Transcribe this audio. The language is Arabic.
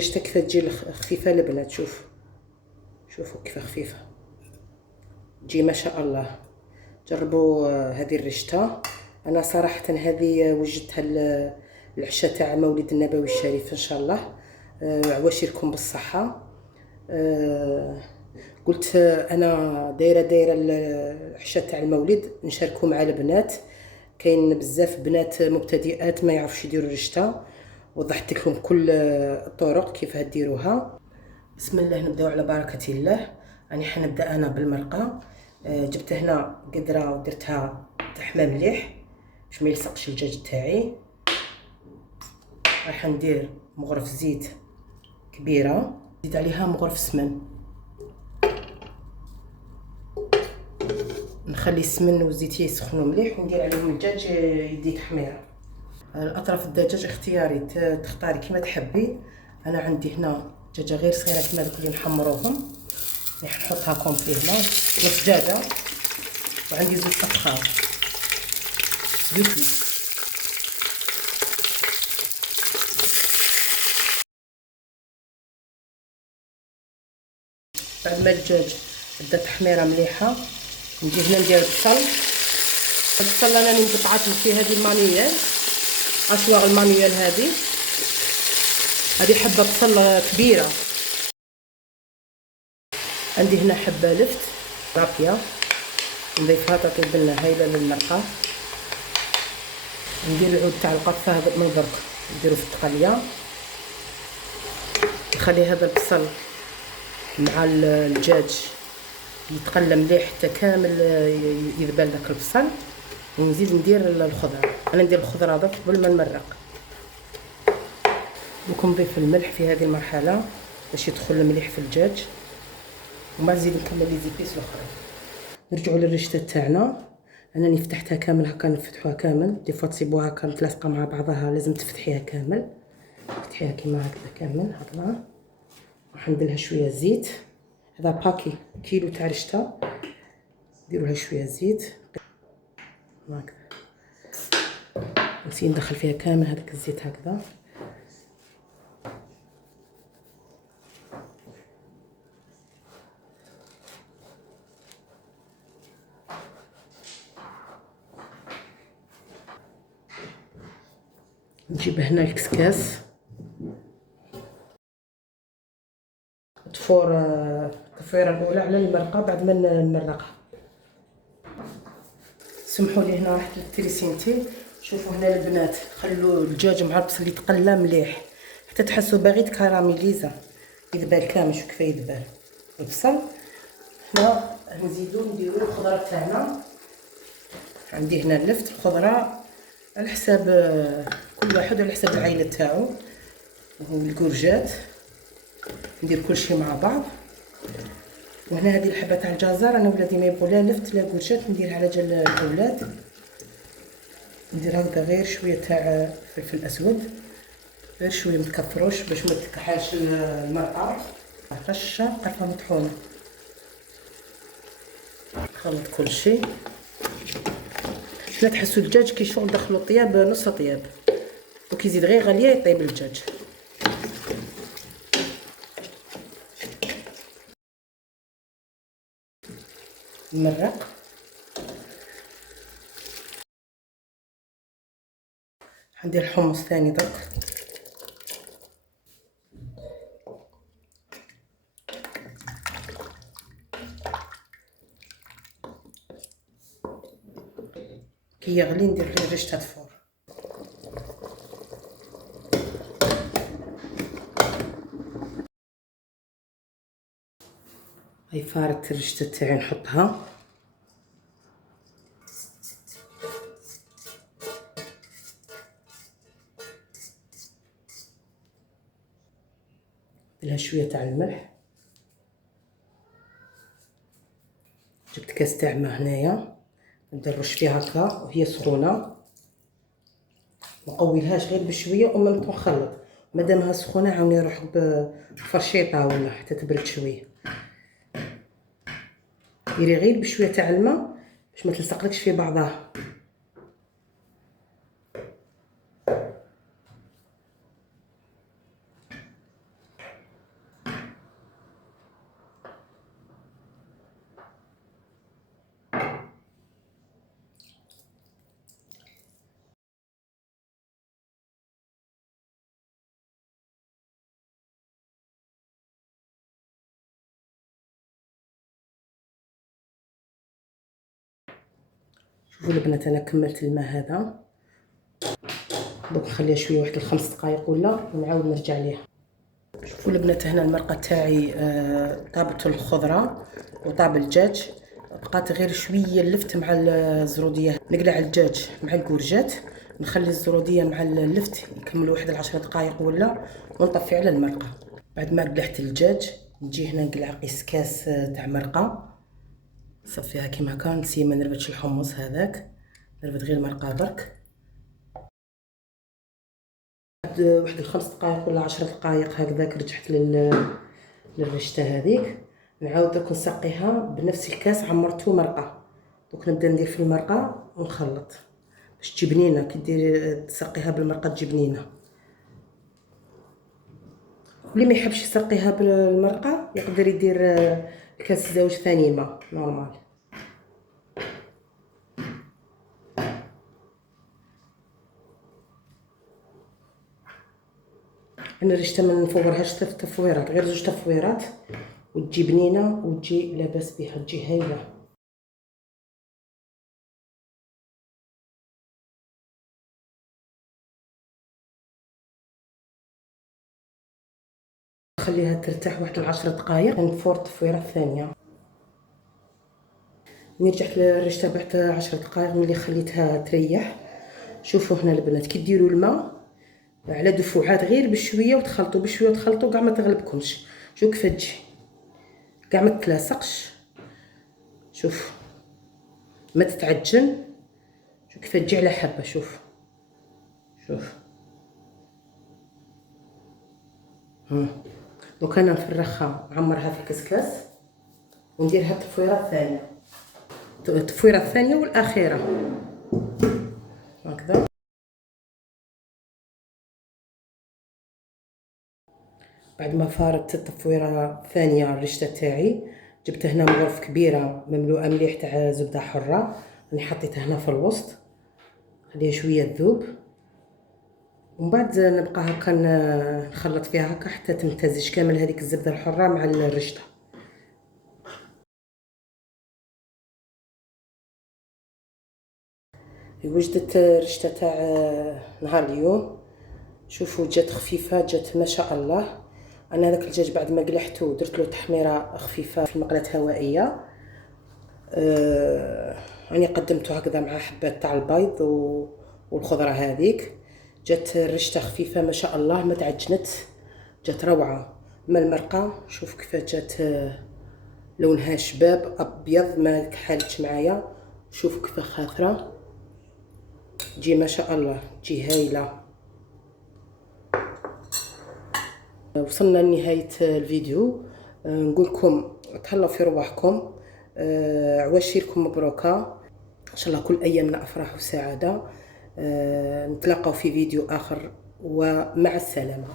الرشته كيف تجي خفيفه البنات. شوفوا كيف خفيفه تجي ما شاء الله. جربوا هذه الرشته. انا صراحه هذه وجدتها العشاء تاع مولد النبوي الشريف ان شاء الله. عواشركم بالصحه. قلت انا دايره العشاء تاع المولد نشاركوا مع البنات. كاين بزاف بنات مبتدئات ما يعرفوش يديروا الرشته، وضحت لكم كل الطرق كيف ديروها. بسم الله، نبداو على بركه الله. راني حنبدا انا بالمرقه. جبت هنا قدره ودرتها تحمى مليح باش ما يلصقش الدجاج تاعي. راح ندير مغرف زيت كبيره، نزيد عليها مغرف سمن. نخلي السمن والزيت يسخنوا مليح وندير عليهم الدجاج يدي تحميره. الاطراف الدجاج اختياري، تختاري كيما تحبي. انا عندي هنا دجاجه غير صغيره كيما دوك اللي نحمروهم، راح نحطها كومبلي هنا نص دجاجه. وعندي زوج افخار زيت. بعد ما الدجاج بدا تحميره مليحه، نجي هنا ندير البصل انا اللي مقطعات في هذه المانيال، اشواغ المانيال. هذه حبه بصل كبيره. عندي هنا حبه لفت رابيه نضيفها تطيب لنا هايله للمرقه. ندير العود تاع القرفه هذا من برك نديرو في التقليه. نخلي هذا البصل مع الدجاج يتقلى مليح حتى كامل يذبل داك البصل، ونزيد ندير الخضره. انا ندير الخضره درك قبل ما نمرق. دوك نضيف الملح في هذه المرحله باش يدخل مليح في الدجاج، وما نزيد نكمل لي زيبيس الاخرين. نرجعوا للرشته تاعنا. انا فتحتها كامل هكا، نفتحوها كامل. دي فوا تصيبوها هكا متلاصقه مع بعضها، لازم تفتحيها كامل. فتحيها كيما هكذا كامل هكذا. راح ندير لها شويه زيت. هذا باكي كيلو تاع رشته، نديروا لها شويه زيت هكذا. نسي ندخل فيها كامل هذاك الزيت هكذا. نجيب هنا الكسكاس، تفور التفويره الاولى على المرقه بعد ما نمرقها. سمحوا لي هنا واحد التريسينتي. شوفوا هنا البنات، خلوا الدجاج مع البصل يتقلى مليح حتى تحسوا باغي كراميليزا، يذبل كامل. شوف كيف يذبل البصل. هنا نزيدو نديرو الخضره تاعنا. عندي هنا اللفت الخضره على حساب كل واحد على حساب العائله تاعو. والكورجات ندير كلشي مع بعض. وهنا هذه الحبه تاع الجزر، انا ولادي ما يبغوا لا لفت لا كورجات، نديرها على جال الاولاد. ندير هكذا غير شويه تاع فلفل اسود، غير شويه متكثروش باش ما تكحلش المرقه. رشه قرفه مطحونه. نخلط كلشي. لا تحسوا الدجاج كي شغل دخلوا طياب نص طياب، وكي يزيد غير غاليه يطيب الدجاج. نمرق. ندير الحمص ثاني درك. كي يغلي ندير ليه رشته فور. هاي فارة الرشته تاعي نحطها. لها شويه تاع الملح. جبت كاس تاع ماء هنايا، نبدا نرش فيها هكا وهي سخونه. ما نقويلهاش غير بشويه وما نخلط. مادامها سخونه عاوني نروح بفرشيطه ولا حتى تبرد شويه. ديري غير بشويه تاع الماء باش ما تلصقلكش في بعضها. شوفوا البنات انا كملت الماء هذا، دوك نخليها شويه واحد 5 دقائق ولا ونعاود نرجع ليها. شوفوا البنات هنا المرقه تاعي طابت الخضره وطاب الدجاج، بقات غير شويه اللفت مع الزروديه. نقلع الدجاج مع الكورجات، نخلي الزروديه مع اللفت يكملوا واحد 10 دقائق ولا، ونطفي على المرقه. بعد ما قلعت الدجاج نجي هنا نقلع قيس كاس تاع مرقه، نصفيها كيما هكا. نسي ما نربطش الحمص هذاك، نربط غير المرقه برك. بعد واحد 5 دقائق ولا 10 دقائق هكذاك رجعت للرشته هذيك. نعاود دوك نسقيها بنفس الكاس عمرته مرقه. دوك نبدا ندير في المرقه ونخلط باش تجي بنينه. كي ديري تسقيها بالمرقه تجي بنينه. واللي ما يحبش يسقيها بالمرقه يقدر يدير كاس زوج ثاني ماء نورمال. انا الرشته ما نفورهاش تفويرات، غير 2 تفويرات وتجي بنينه وتجي لاباس بها، تجي هايله. نخليها ترتاح واحد 10 دقائق نفور التفويره الثانيه. ملي رجعت للرشته بعد 10 دقائق ملي خليتها تريح، شوفوا هنا البنات كي ديروا الماء على دفعات غير بشويه وتخلطوا بشويه وتخلطوا كاع ما تغلبكمش. شوف كيف تجي كاع ما تلاصقش، شوف ما تتعجن. شوف كيف تجي على حبه. شوف شوف دوك انا نفرخها نعمرها في كسكاس ونديرها التفويره الثانيه، التفويره الثانيه والاخيره هكذا. بعد ما فارت التفويره الثانيه الرشته تاعي، جبت هنا مغرف كبيره مملوءه مليح تاع زبده حره، راني حطيتها هنا في الوسط، خليها شويه تذوب. ومن بعد نبقى هكا نخلط فيها هكا حتى تمتزج كامل هذيك الزبده الحره مع الرشته. وجدت الرشته تاع نهار اليوم. شوفوا جات خفيفه، جات ما شاء الله. انا هذاك الدجاج بعد ما قلعته درت له تحميره خفيفه في المقله هوائيه. راني قدمته هكذا مع حبات تاع البيض والخضره هذيك. جات الرشته خفيفه ما شاء الله، ما تعجنت، جات روعه. ما المرقه شوف كيف جات لونها شباب ابيض ما كحالتش معايا. شوفوا كيف خاثره، تجي ما شاء الله، تجي هايله. وصلنا لنهايه الفيديو. نقول لكم تهلاو في رواحكم، عواشركم مبروكه، ان شاء الله كل ايامنا افراح وسعاده. نتلاقاو في فيديو اخر ومع السلامه.